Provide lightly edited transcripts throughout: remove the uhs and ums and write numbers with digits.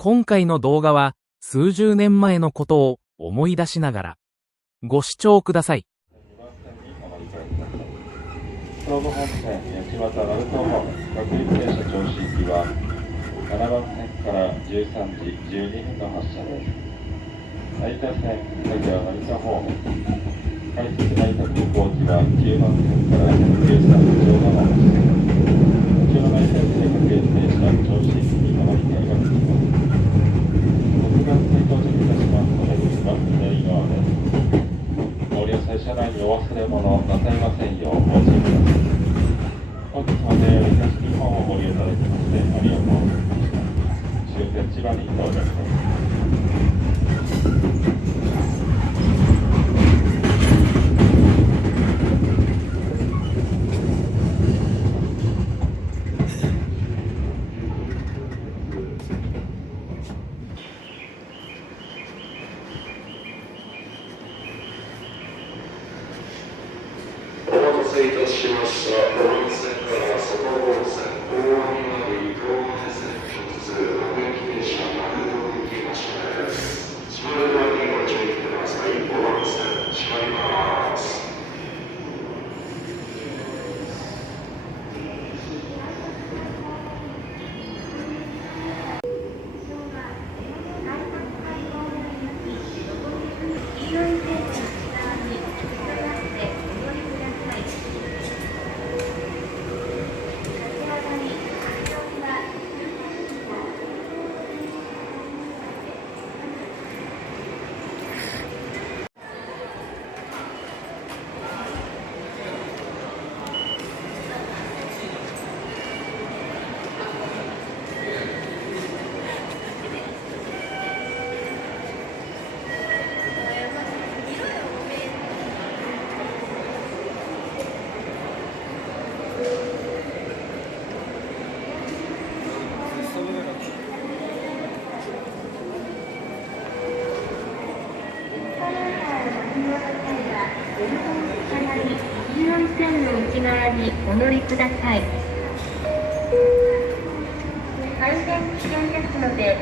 今回の動画は数十年前のことを思い出しながらご視聴ください。東武本線八幡鳴門方面各駅停車銚子行きは7番線から13時12分の発車です。成田線佐賀成田方面改札成田空港行きは9番線から13時15分の発車です。こちらの成田線各駅停車銚子行きに停まりがつきます。6番線到着いたしますので次は左側です。お利用者車内にお忘れ物なさいませんようご注意ください。本日まで東日本をご利用いただきましてありがとうございました。終点千葉に到着です。お待たせいたしました。小林線から外房線、大網丸東金線直通各駅停車丸道行き発車です。閉まる前にご注意ください。5番線閉まります。黄色い線の内側にお乗りください。安全危険ですので。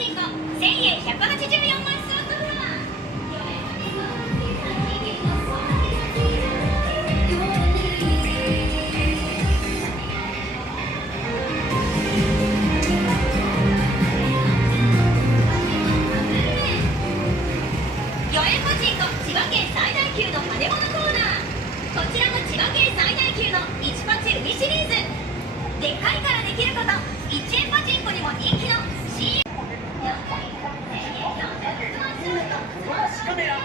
チンコ1000円184枚スワットフロア。4円パチンコ千葉県最大級の羽物コーナー。こちらも千葉県最大級の1パチ海シリーズ。でっかいからできること、1円パチンコにも人気の CM。カメラ。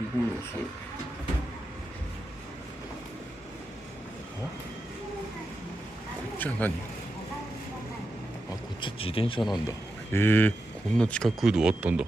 すごい遅い。こっちは何？こっち自転車なんだ。へえ、こんな地下空洞あったんだ。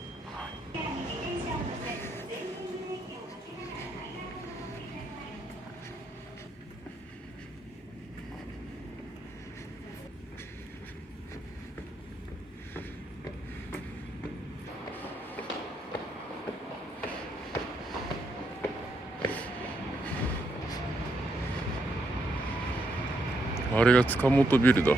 あれが塚本ビルだ。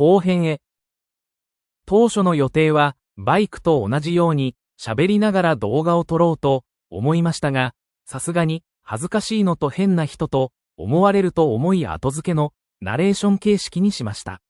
後編へ。当初の予定は、バイクと同じように、喋りながら動画を撮ろうと思いましたが、さすがに恥ずかしいのと変な人と思われると思い後付けのナレーション形式にしました。